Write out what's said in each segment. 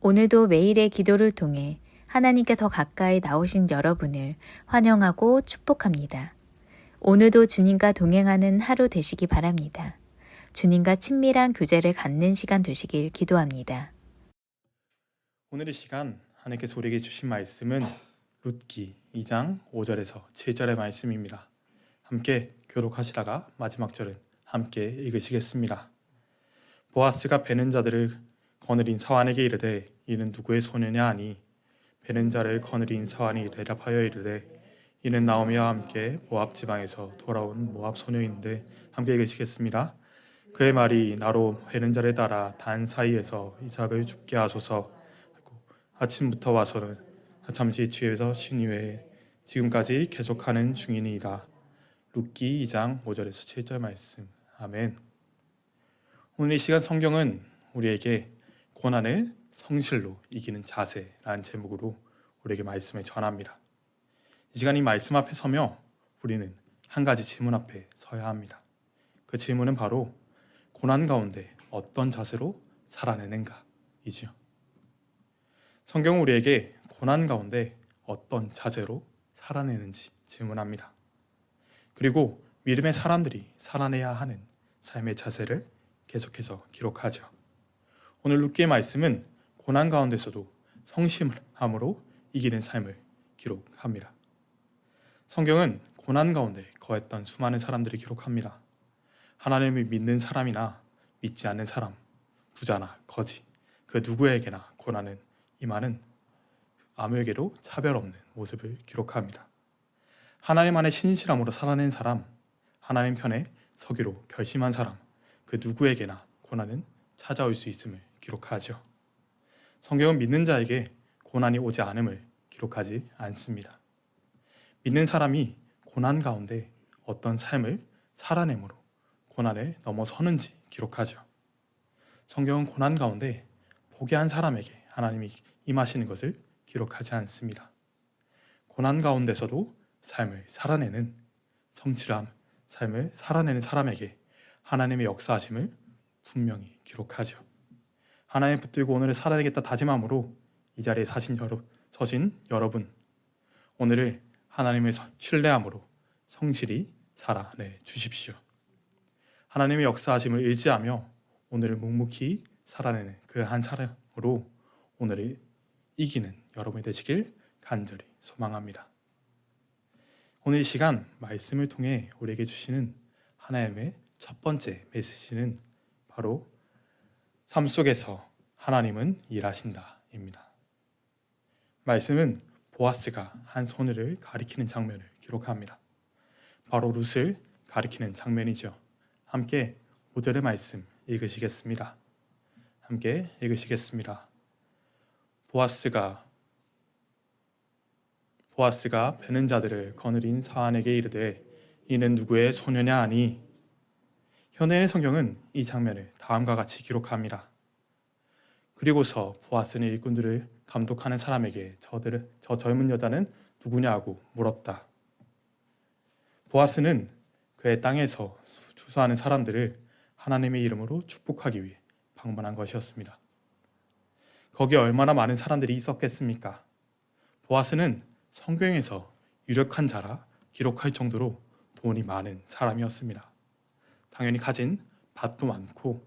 오늘도 매일의 기도를 통해 하나님께 더 가까이 나오신 여러분을 환영하고 축복합니다. 오늘도 주님과 동행하는 하루 되시기 바랍니다. 주님과 친밀한 교제를 갖는 시간 되시길 기도합니다. 오늘의 시간 하나님께서 우리에게 주신 말씀은 룻기 2장 5절에서 7절의 말씀입니다. 함께 교독하시다가 마지막 절은 함께 읽으시겠습니다. 보아스가 베는 자들을 거느린 사환에게 이르되 이는 누구의 소녀냐 하니 베는 자를 거느린 사환이 대답하여 이르되 이는 나오미와 함께 모압 지방에서 돌아온 모압 소녀인데 함께 읽으시겠습니다. 그의 말이 나로 베는 자를 따라 단 사이에서 이삭을 죽게 하소서. 아침부터 와서는 잠시 취해서 쉰 후에 지금까지 계속하는 중이니이다. 룻기 2장 5절에서 7절 말씀. 아멘. 오늘 이 시간 성경은 우리에게 고난을 성실로 이기는 자세라는 제목으로 우리에게 말씀을 전합니다. 이 시간 이 말씀 앞에 서며 우리는 한 가지 질문 앞에 서야 합니다. 그 질문은 바로 고난 가운데 어떤 자세로 살아내는가이지요. 성경은 우리에게 고난 가운데 어떤 자세로 살아내는지 질문합니다. 그리고 믿음의 사람들이 살아내야 하는 삶의 자세를 계속해서 기록하죠. 오늘 룻기의 말씀은 고난 가운데서도 성실함으로 이기는 삶을 기록합니다. 성경은 고난 가운데 거했던 수많은 사람들을 기록합니다. 하나님을 믿는 사람이나 믿지 않는 사람, 부자나 거지, 그 누구에게나 고난은 임하는 아무에게도 차별 없는 모습을 기록합니다. 하나님 안에 신실함으로 살아낸 사람, 하나님 편에 서기로 결심한 사람, 그 누구에게나 고난은 찾아올 수 있음을 기록하죠. 성경은 믿는 자에게 고난이 오지 않음을 기록하지 않습니다. 믿는 사람이 고난 가운데 어떤 삶을 살아내므로 고난을 넘어서는지 기록하죠. 성경은 고난 가운데 포기한 사람에게 하나님이 임하시는 것을 기록하지 않습니다. 고난 가운데서도 삶을 살아내는 성실함, 삶을 살아내는 사람에게 하나님의 역사하심을 분명히 기록하죠. 하나님 붙들고 오늘을 살아내겠다 다짐함으로 이 자리에 서신 여러분, 오늘을 하나님을 신뢰함으로 성실히 살아내 주십시오. 하나님의 역사하심을 의지하며 오늘을 묵묵히 살아내는 그 한 사람으로 오늘을 이기는 여러분이 되시길 간절히 소망합니다. 오늘 이 시간 말씀을 통해 우리에게 주시는 하나님의 첫 번째 메시지는 바로 삶 속에서 하나님은 일하신다입니다. 말씀은 보아스가 한 소녀를 가리키는 장면을 기록합니다. 바로 룻을 가리키는 장면이죠. 함께 5절의 말씀 읽으시겠습니다. 함께 읽으시겠습니다. 보아스가 베는 자들을 거느린 사환에게 이르되 이는 누구의 소녀냐 하니 현대의 성경은 이 장면을 다음과 같이 기록합니다. 그리고서 보아스는 일꾼들을 감독하는 사람에게 저 젊은 여자는 누구냐고 물었다. 보아스는 그의 땅에서 주소하는 사람들을 하나님의 이름으로 축복하기 위해 방문한 것이었습니다. 거기에 얼마나 많은 사람들이 있었겠습니까? 보아스는 성경에서 유력한 자라 기록할 정도로 돈이 많은 사람이었습니다. 당연히 가진 밭도 많고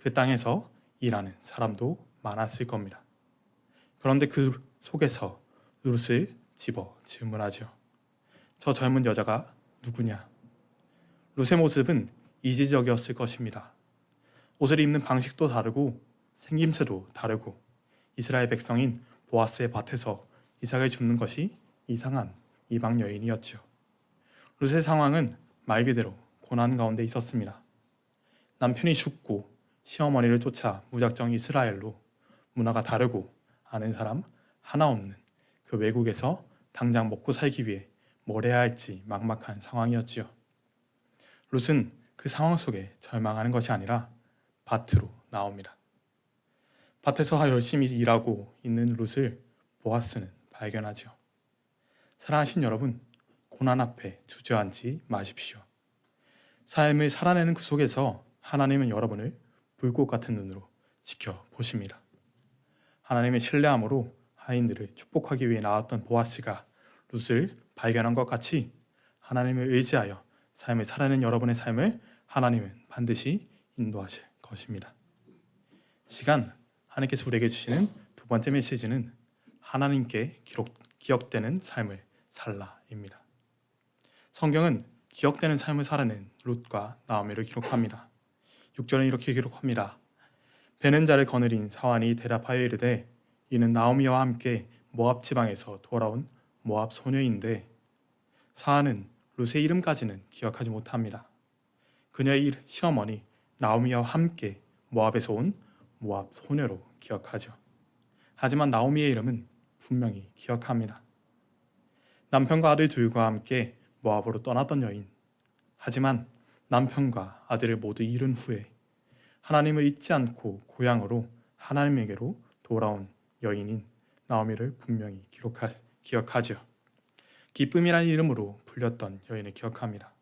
그 땅에서 일하는 사람도 많았을 겁니다. 그런데 그 속에서 룻을 집어 질문하죠. 저 젊은 여자가 누구냐? 룻의 모습은 이지적이었을 것입니다. 옷을 입는 방식도 다르고 생김새도 다르고 이스라엘 백성인 보아스의 밭에서 이삭을 줍는 것이 이상한 이방 여인이었죠. 룻의 상황은 말 그대로 고난 가운데 있었습니다. 남편이 죽고 시어머니를 쫓아 무작정 이스라엘로 문화가 다르고 아는 사람 하나 없는 그 외국에서 당장 먹고 살기 위해 뭘 해야 할지 막막한 상황이었지요. 룻은 그 상황 속에 절망하는 것이 아니라 밭으로 나옵니다. 밭에서 열심히 일하고 있는 룻을 보아스는 발견하죠. 사랑하신 여러분, 고난 앞에 주저앉지 마십시오. 삶을 살아내는 그 속에서 하나님은 여러분을 불꽃 같은 눈으로 지켜보십니다. 하나님의 신뢰함으로 하인들을 축복하기 위해 나왔던 보아스가 룻을 발견한 것 같이 하나님을 의지하여 삶을 살아내는 여러분의 삶을 하나님은 반드시 인도하실 것입니다. 이 시간 하나님께서 우리에게 주시는 두 번째 메시지는 하나님께 기억되는 삶을 살라입니다. 성경은 기억되는 삶을 살아낸 룻과 나오미를 기록합니다. 6절은 이렇게 기록합니다. 베는 자를 거느린 사환이 대답하여 이르되 이는 나오미와 함께 모압 지방에서 돌아온 모압 소녀인데 사환은 룻의 이름까지는 기억하지 못합니다. 그녀의 시어머니 나오미와 함께 모압에서 온 모압 소녀로 기억하죠. 하지만 나오미의 이름은 분명히 기억합니다. 남편과 아들 둘과 함께 모압으로 떠났던 여인. 하지만 남편과 아들을 모두 잃은 후에 하나님을 잊지 않고 고향으로 하나님에게로 돌아온 여인인 나오미를 분명히 기억하죠. 기쁨이라는 이름으로 불렸던 여인을 기억합니다.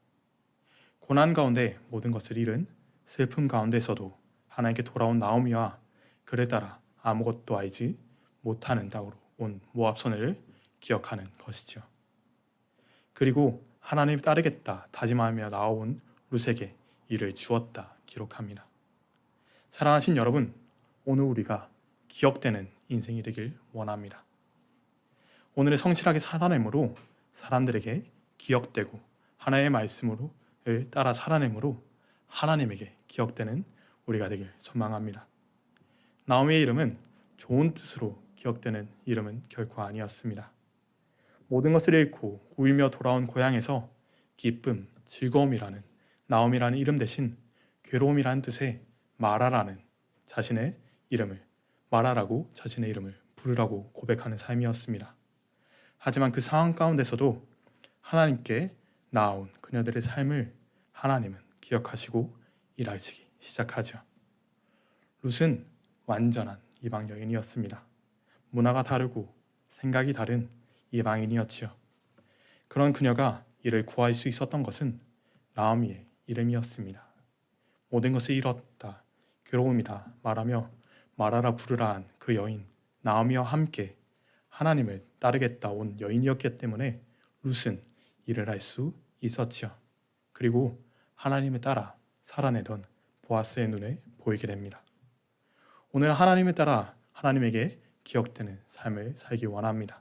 고난 가운데 모든 것을 잃은 슬픔 가운데서도 하나님께 돌아온 나오미와 그를 따라 아무것도 알지 못하는 땅으로 온 모압 소녀를 기억하는 것이죠. 그리고 하나님을 따르겠다 다짐하며 나온 룻에게 이를 주었다 기록합니다. 사랑하신 여러분, 오늘 우리가 기억되는 인생이 되길 원합니다. 오늘의 성실하게 살아내므로 사람들에게 기억되고 하나님의 말씀으로 따라 살아내므로 하나님에게 기억되는 우리가 되길 소망합니다. 나오미의 이름은 좋은 뜻으로 기억되는 이름은 결코 아니었습니다. 모든 것을 잃고 울며 돌아온 고향에서 기쁨, 즐거움이라는 나오미라는 이름 대신 괴로움이라는 뜻의 마라라는 자신의 이름을 마라라고 자신의 이름을 부르라고 고백하는 삶이었습니다. 하지만 그 상황 가운데서도 하나님께 나아온 그녀들의 삶을 하나님은 기억하시고 일하시기 시작하죠. 룻은 완전한 이방 여인이었습니다. 문화가 다르고 생각이 다른 이방인이었지요. 그런 그녀가 이를 구할 수 있었던 것은 나오미의 이름이었습니다. 모든 것을 잃었다, 괴로움이다 말하며 말하라 부르라 한 그 여인 나오미와 함께 하나님을 따르겠다 온 여인이었기 때문에 룻은 일을 할 수 있었지요. 그리고 하나님을 따라 살아내던 보아스의 눈에 보이게 됩니다. 오늘 하나님을 따라 하나님에게 기억되는 삶을 살기 원합니다.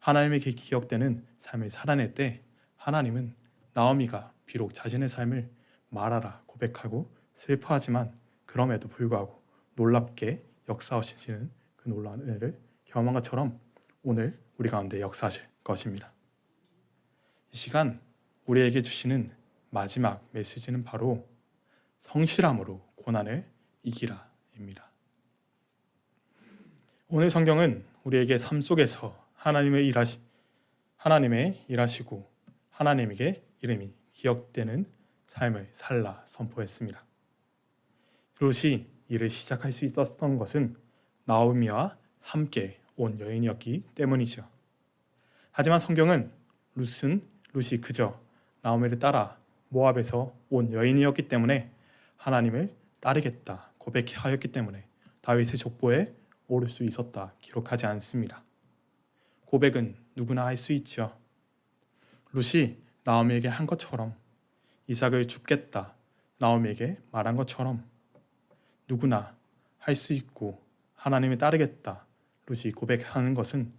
하나님에게 기억되는 삶을 살아낼 때 하나님은 나오미가 비록 자신의 삶을 말하라 고백하고 슬퍼하지만 그럼에도 불구하고 놀랍게 역사하시는 그 놀라운 은혜를 경험한 것처럼 오늘 우리 가운데 역사하실 것입니다. 이 시간 우리에게 주시는 마지막 메시지는 바로 성실함으로 고난을 이기라입니다. 오늘 성경은 우리에게 삶 속에서 하나님의 일하시고 하나님에게 이름이 기억되는 삶을 살라 선포했습니다. 룻이 일을 시작할 수 있었던 것은 나오미와 함께 온 여인이었기 때문이죠. 하지만 성경은 룻이 그저 나오미를 따라 모압에서 온 여인이었기 때문에 하나님을 따르겠다 고백하였기 때문에 다윗의 족보에 오를 수 있었다 기록하지 않습니다. 고백은 누구나 할 수 있죠. 룻이 나오미에게 한 것처럼 이삭을 줍겠다 나오미에게 말한 것처럼 누구나 할 수 있고 하나님을 따르겠다 룻이 고백하는 것은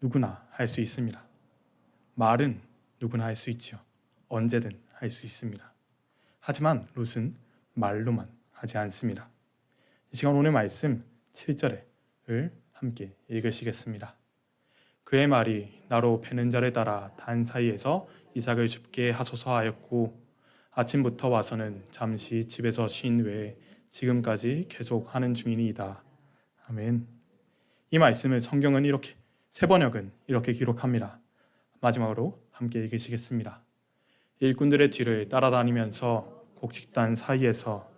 누구나 할 수 있습니다. 말은 누구나 할 수 있죠. 언제든 할 수 있습니다. 하지만 룻은 말로만 하지 않습니다. 이 시간 오늘 말씀 7절을 함께 읽으시겠습니다. 그의 말이 나로 베는 자를 따라 단 사이에서 이삭을 줍게 하소서 하였고 아침부터 와서는 잠시 집에서 쉰 외에 지금까지 계속 하는 중이니이다. 아멘. 이 말씀을 성경은 이렇게 세번역은 이렇게 기록합니다. 마지막으로 함께 읽으시겠습니다. 일꾼들의 뒤를 따라다니면서 곡식단 사이에서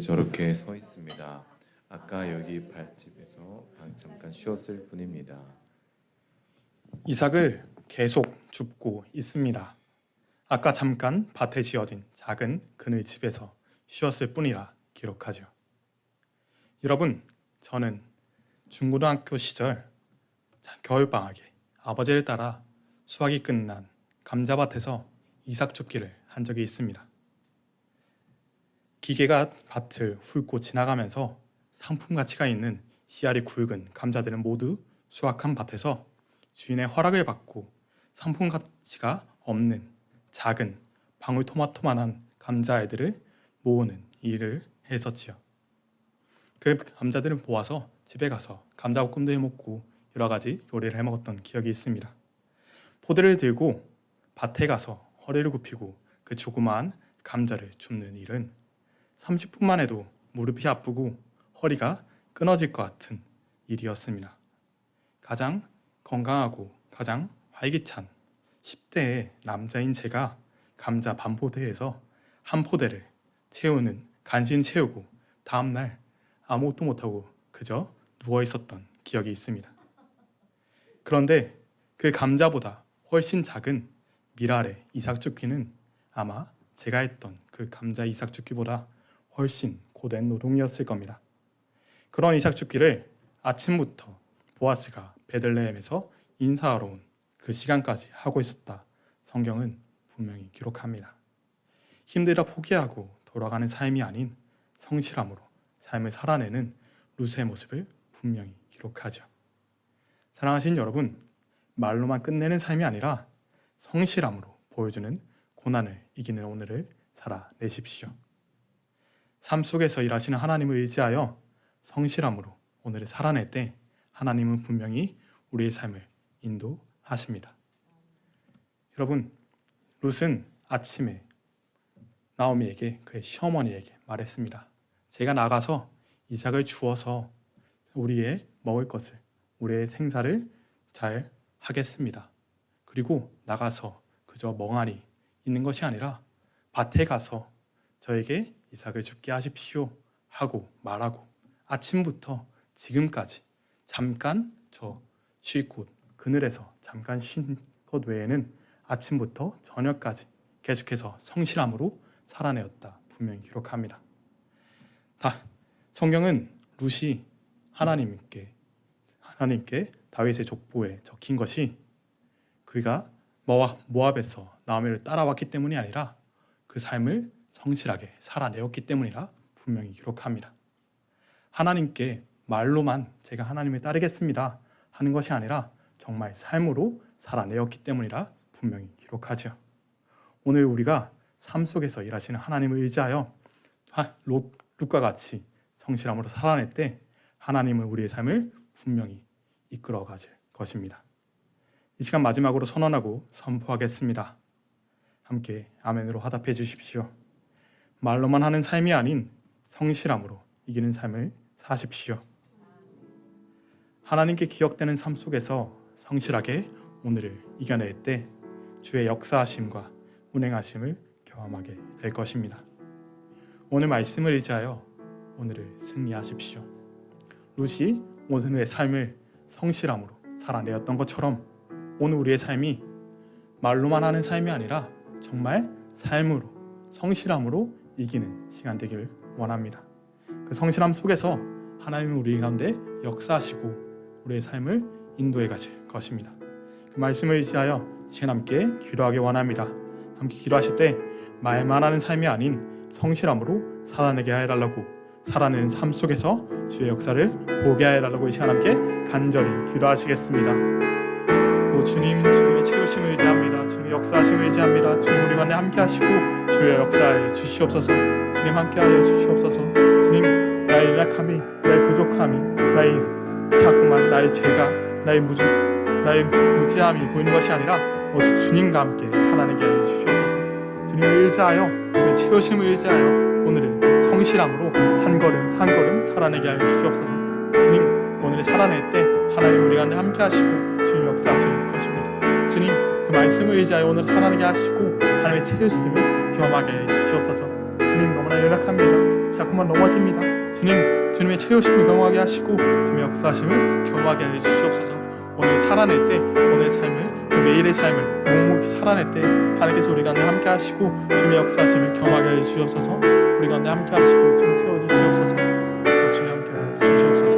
저렇게 서 있습니다. 아까 여기 밭집에서 잠깐 쉬었을 뿐입니다. 이삭을 계속 줍고 있습니다. 아까 잠깐 밭에 지어진 작은 그늘 집에서 쉬었을 뿐이라 기록하죠. 여러분, 저는 중고등학교 시절 겨울방학에 아버지를 따라 수확이 끝난 감자밭에서 이삭줍기를 한 적이 있습니다. 기계가 밭을 훑고 지나가면서 상품 가치가 있는 씨알이 굵은 감자들은 모두 수확한 밭에서 주인의 허락을 받고 상품 가치가 없는 작은 방울토마토만한 감자알들을 모으는 일을 했었지요. 그 감자들을 모아서 집에 가서 감자볶음도 해먹고 여러 가지 요리를 해먹었던 기억이 있습니다. 포대를 들고 밭에 가서 허리를 굽히고 그 조그마한 감자를 줍는 일은 30분만 해도 무릎이 아프고 허리가 끊어질 것 같은 일이었습니다. 가장 건강하고 가장 활기찬 10대의 남자인 제가 감자 반포대에서 한 포대를 채우는 간신 채우고 다음날 아무것도 못하고 그저 누워있었던 기억이 있습니다. 그런데 그 감자보다 훨씬 작은 밀알의 이삭줍기는 아마 제가 했던 그 감자 이삭줍기보다 훨씬 고된 노동이었을 겁니다. 그런 이삭줍기를 아침부터 보아스가 베들레헴에서 인사하러 온 그 시간까지 하고 있었다. 성경은 분명히 기록합니다. 힘들어 포기하고 돌아가는 삶이 아닌 성실함으로 삶을 살아내는 룻의 모습을 분명히 기록하죠. 사랑하신 여러분, 말로만 끝내는 삶이 아니라 성실함으로 보여주는 고난을 이기는 오늘을 살아내십시오. 삶 속에서 일하시는 하나님을 의지하여 성실함으로 오늘을 살아낼 때 하나님은 분명히 우리의 삶을 인도하십니다. 여러분, 룻은 아침에 나오미에게 그의 시어머니에게 말했습니다. 제가 나가서 이삭을 주어서 우리의 먹을 것을, 우리의 생사를 잘 하겠습니다. 그리고 나가서 그저 멍하니 있는 것이 아니라 밭에 가서 저에게 이삭을 줍게 하십시오 하고 말하고 아침부터 지금까지 잠깐 저 쉴 곳 그늘에서 잠깐 쉰 것 외에는 아침부터 저녁까지 계속해서 성실함으로 살아내었다 분명히 기록합니다. 성경은 룻이 하나님께 다윗의 족보에 적힌 것이 그가 모압에서 나오미를 따라왔기 때문이 아니라 그 삶을 성실하게 살아내었기 때문이라 분명히 기록합니다. 하나님께 말로만 제가 하나님을 따르겠습니다 하는 것이 아니라 정말 삶으로 살아내었기 때문이라 분명히 기록하죠. 오늘 우리가 삶 속에서 일하시는 하나님을 의지하여 룻과 같이 성실함으로 살아낼 때 하나님은 우리의 삶을 분명히 이끌어 가실 것입니다. 이 시간 마지막으로 선언하고 선포하겠습니다. 함께 아멘으로 화답해 주십시오. 말로만 하는 삶이 아닌 성실함으로 이기는 삶을 사십시오. 하나님께 기억되는 삶 속에서 성실하게 오늘을 이겨낼 때 주의 역사하심과 운행하심을 경험하게 될 것입니다. 오늘 말씀을 의지하여 오늘을 승리하십시오. 룻이 오늘의 삶을 성실함으로 살아내었던 것처럼 오늘 우리의 삶이 말로만 하는 삶이 아니라 정말 삶으로 성실함으로 이기는 시간 되기를 원합니다. 그 성실함 속에서 하나님은 우리 가운데 역사하시고 우리의 삶을 인도해 가실 것입니다. 그 말씀을 의지하여 시간 함께 기도하기 원합니다. 함께 기도하실 때 말만 하는 삶이 아닌 성실함으로 살아내게 하여달라고 살아내는 삶 속에서 주의 역사를 보게 하여달라고 이 시간 함께 간절히 기도하시겠습니다. 주님의 채우심을 의지합니다. 주님의 역사하심을 의지합니다. 주님 우리 가운데 함께 하시고 주의 역사에 주시옵소서. 주님 함께하여 주시옵소서. 주님 나의 연약함이 나의 부족함이 나의 자꾸만 나의 죄가 나의 무지함이 보이는 것이 아니라 오직 주님과 함께 살아내게 하여 주시옵소서. 주님을 의지하여 주의 채우심을 의지하여 오늘은 성실함으로 한 걸음 한 걸음 살아내게 하여 주시옵소서. 주님 오늘을 살아낼 때 하나님 우리 가운데 함께 하시고 주님 역사하실 것입니다. 주님 그 말씀을 의지하여 오늘 살아내게 하시고 하나님의 채우심을 경험하게 해 주시옵소서. 주님 너무나 연약합니다. 자꾸만 넘어집니다. 주님의 채우심을 경험하게 하시고 주님의 역사하심을 경험하게 해 주시옵소서. 오늘 살아낼 때 오늘 삶을 그 매일의 삶을 묵묵히 살아낼 때 하나님께서 우리 가운데 함께 하시고 주님의 역사하심을 경험하게 해 주시옵소서. 우리 우리 가운데 함께 하시고 좀 세워주시옵소서. 주님 함께 주시옵소서.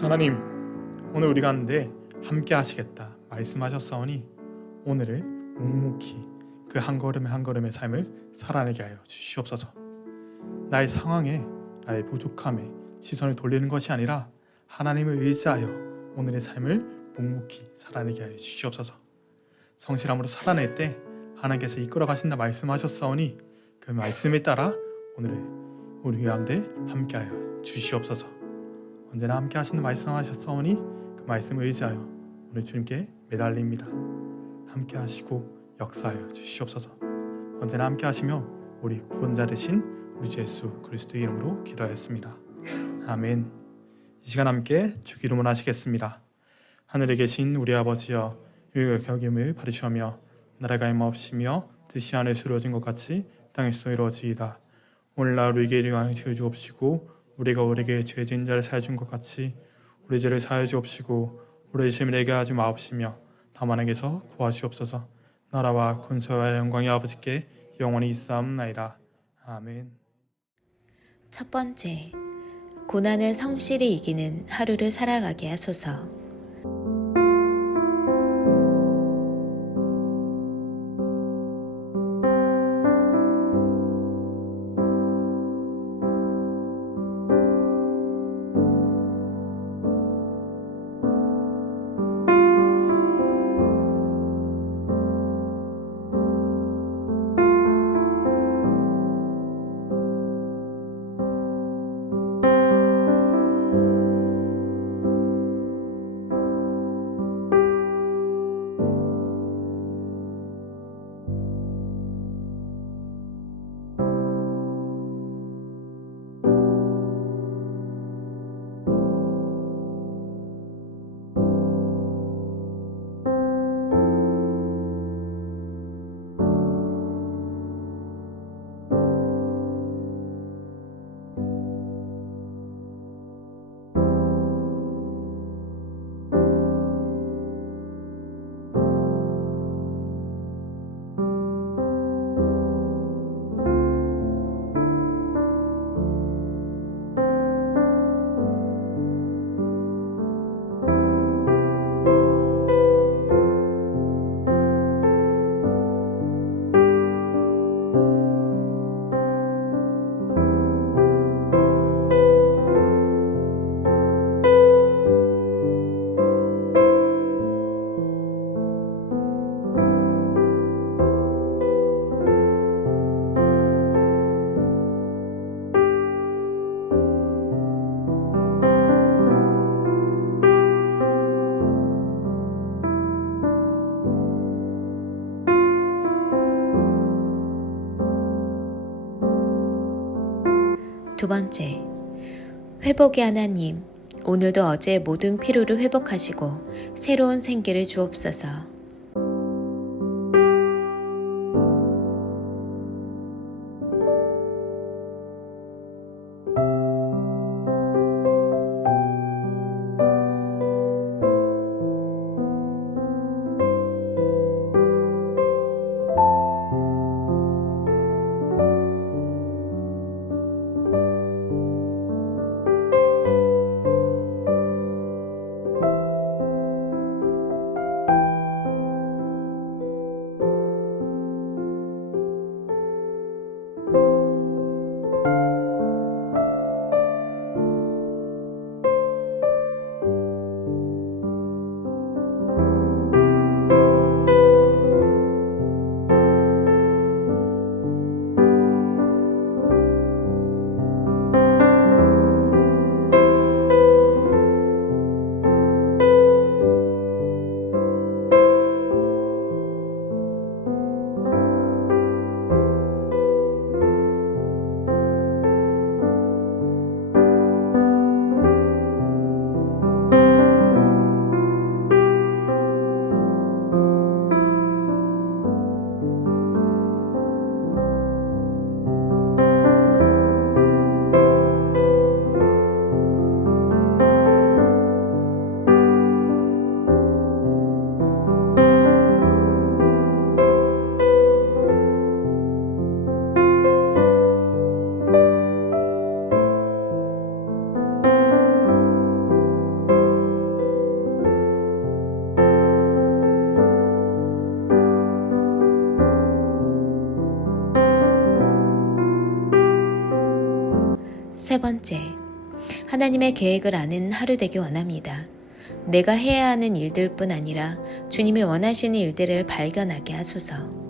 하나님, 오늘 우리 가운데 함께 하시겠다 말씀하셨사오니 오늘을 묵묵히 그 한 걸음의 한 걸음의 삶을 살아내게 하여 주시옵소서. 나의 상황에, 나의 부족함에 시선을 돌리는 것이 아니라 하나님을 의지하여 오늘의 삶을 묵묵히 살아내게 하여 주시옵소서. 성실함으로 살아낼 때 하나님께서 이끌어 가신다 말씀하셨사오니 그 말씀에 따라 오늘 우리 가운데 함께하여 주시옵소서. 언제나 함께 하시는 말씀하셨사오니 그 말씀을 의지하여 오늘 주님께 매달립니다. 함께 하시고 역사하여 주시옵소서. 언제나 함께 하시며 우리 구원자 되신 우리 주 예수 그리스도의 이름으로 기도하였습니다. 아멘. 이 시간 함께 주기 이름으로 하시겠습니다. 하늘에 계신 우리 아버지여, 유익을 격임을 바르시오며 나라가 임하옵시며 뜻이 하늘에서 이루어진 것 같이 땅에서도 이루어지이다. 오늘날 우리에게 일용할 죄를 주옵시고 우리가 우리에게 죄 지은 자를 사하여 준 것 같이 우리 죄를 사하여 주옵시고 우리의 죄를 내게 하지 마옵시며 다만 에게서 구하시옵소서. 나라와 권세와 영광이 아버지께 영원히 있사옵나이다. 아멘. 첫 번째, 고난을 성실히 이기는 하루를 살아가게 하소서. 두 번째, 회복의 하나님, 오늘도 어제의 모든 피로를 회복하시고 새로운 생기를 주옵소서. 세 번째, 하나님의 계획을 아는 하루 되기 원합니다. 내가 해야 하는 일들뿐 아니라 주님이 원하시는 일들을 발견하게 하소서.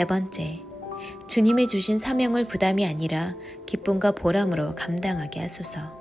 네 번째, 주님이 주신 사명을 부담이 아니라 기쁨과 보람으로 감당하게 하소서.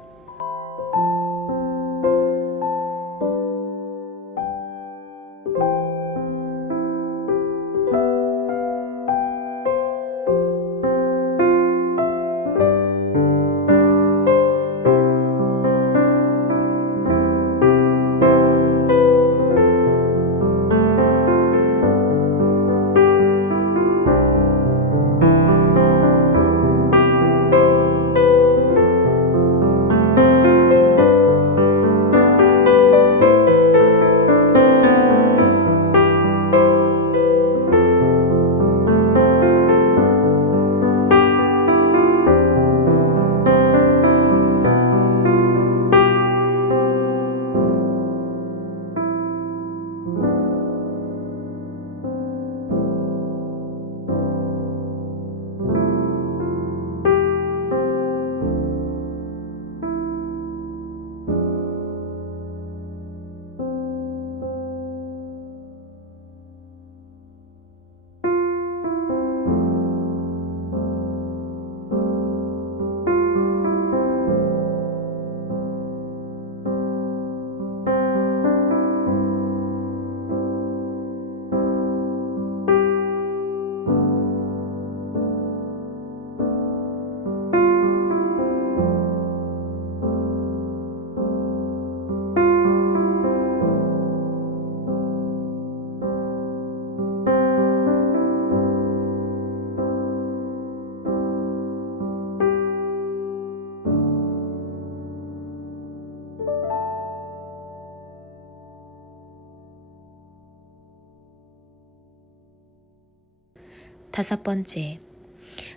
다섯 번째,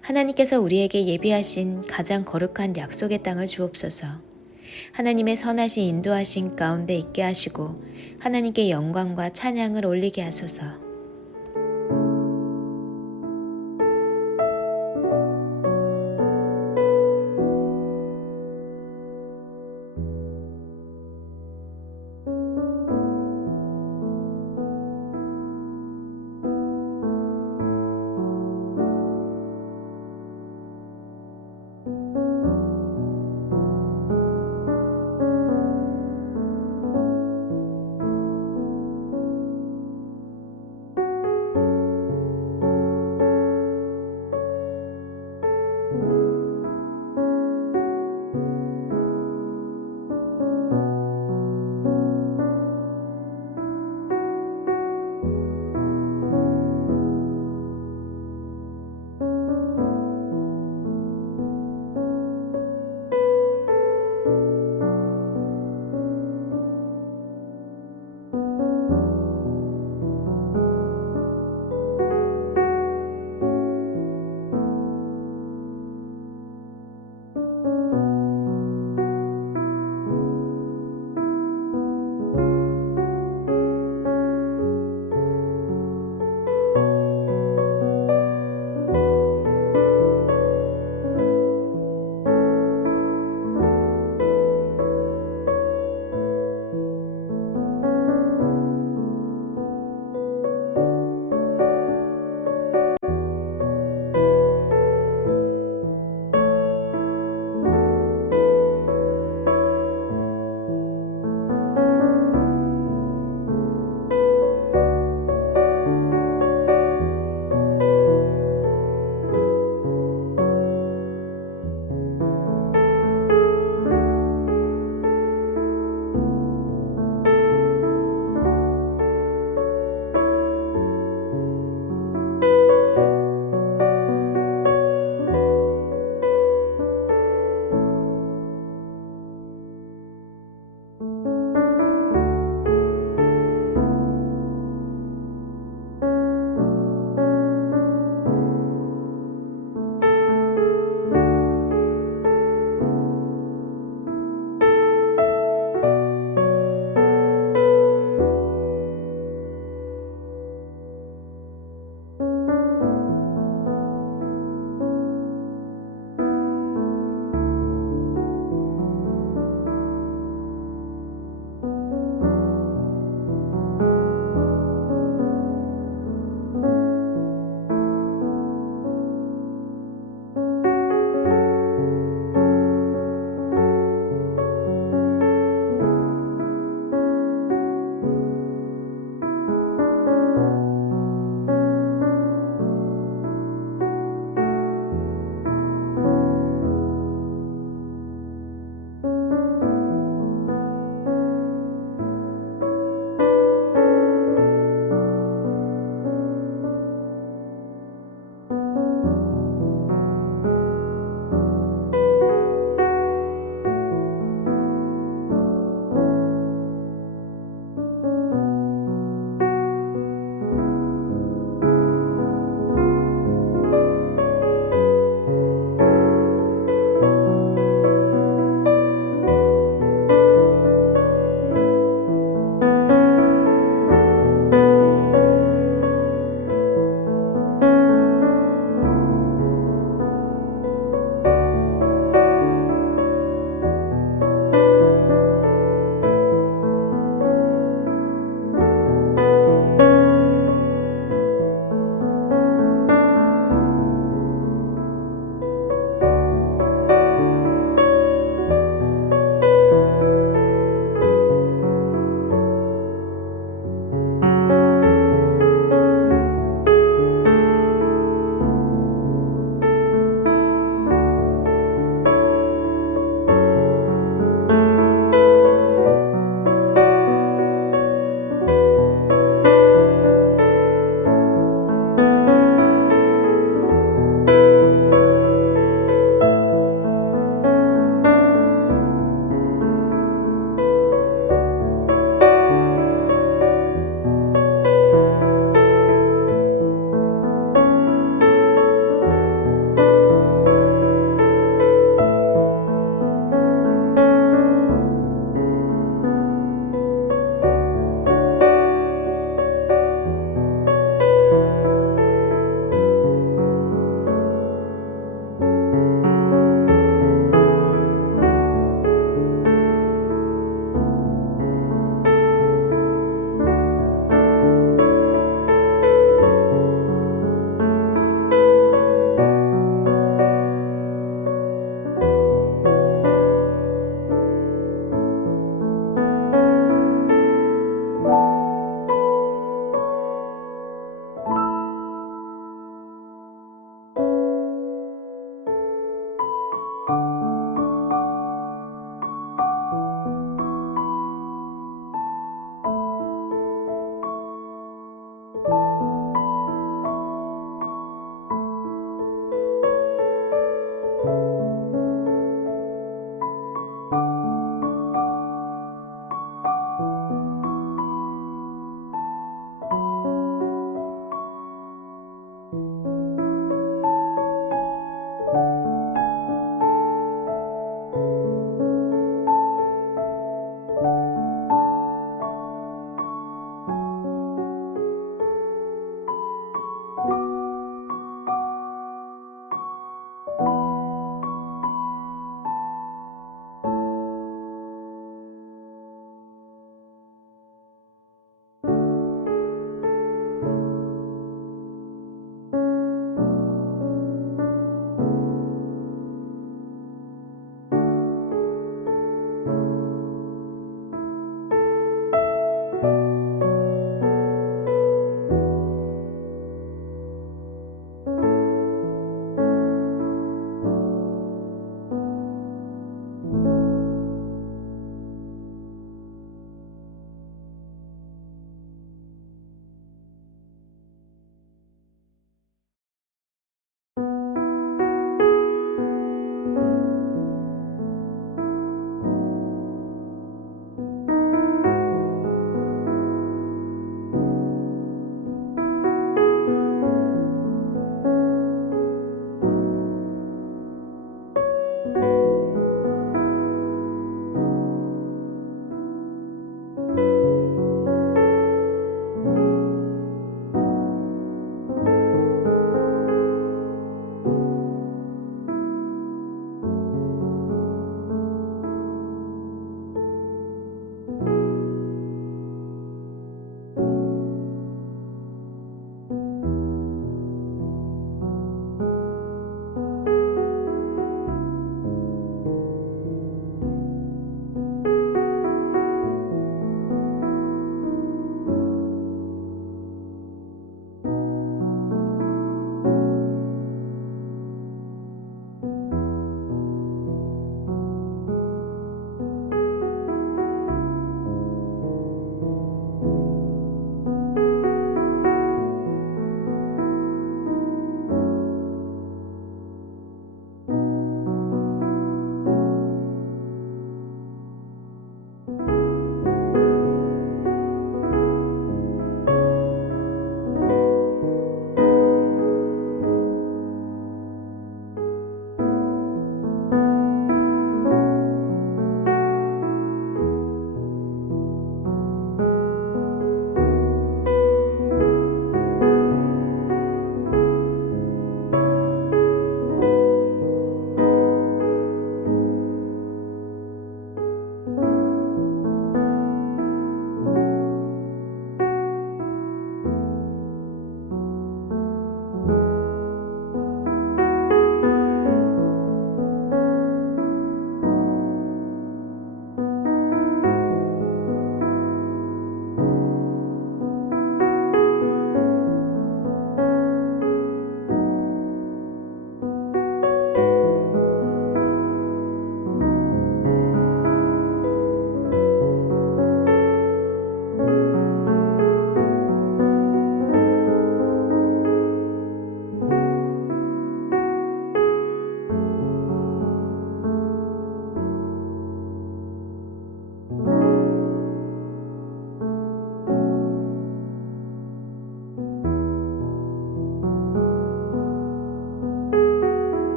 하나님께서 우리에게 예비하신 가장 거룩한 약속의 땅을 주옵소서. 하나님의 선하신 인도하신 가운데 있게 하시고 하나님께 영광과 찬양을 올리게 하소서.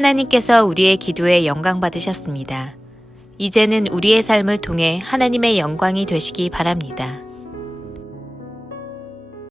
하나님께서 우리의 기도에 영광 받으셨습니다. 이제는 우리의 삶을 통해 하나님의 영광이 되시기 바랍니다.